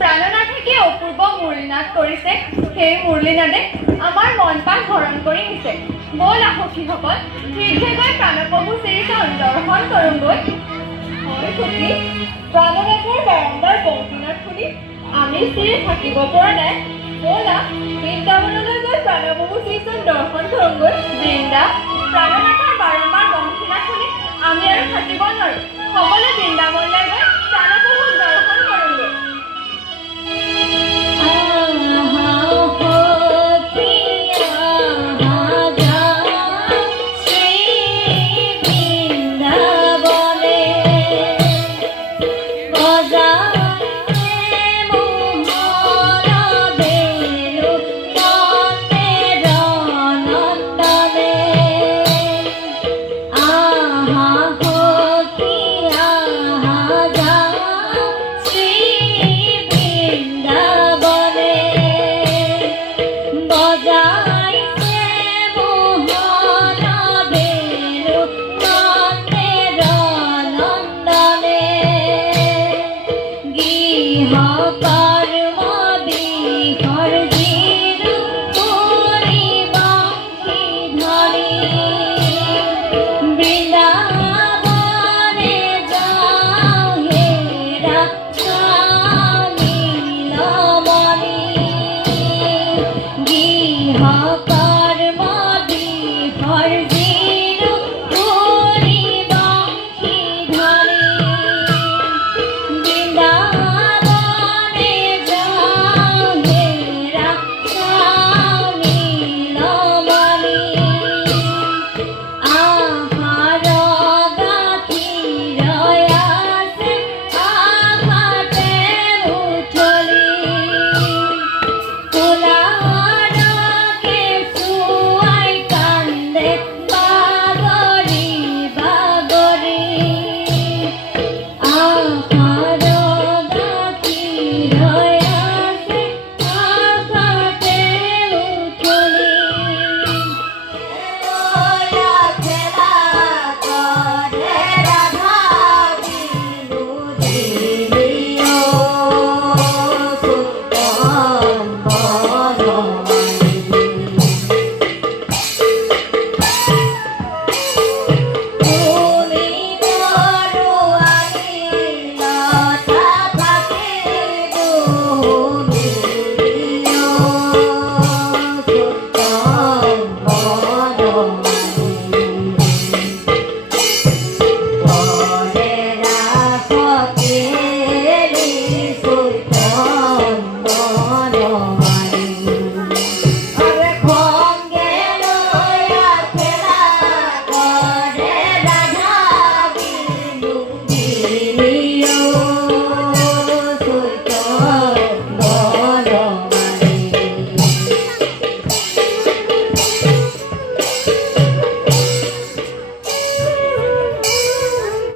প্ৰাণনাথে অপূৰ্ব মুৰলীনাদ কৰিছে। সেই মুৰলীনাদে আমাৰ মন প্ৰাণ হৰণ কৰি নিছে। ব'লা সখীসকল, শীঘ্ৰে গৈ প্ৰাণপ্ৰভু শ্ৰীচৰণ দৰ্শন কৰোঁগৈ। হয় সখী, প্ৰাণনাথৰ বাৰম্বাৰ বংশীনাদ শুনি আমি স্থিৰ থাকিব পৰা নাই। ব'লা বৃন্দাবনলৈ গৈ প্ৰাণপ্ৰভু শ্ৰীচৰণ দৰ্শন কৰোঁগৈ। বৃন্দা, প্ৰাণনাথৰ বাৰম্বাৰ বংশীনাদ শুনি আমি আৰু থাকিব নোৱাৰোঁ। সকলোৱে বৃন্দাবনলৈ গৈ প্ৰাণপ্ৰভুক দৰ্শন কৰোঁগৈ। जा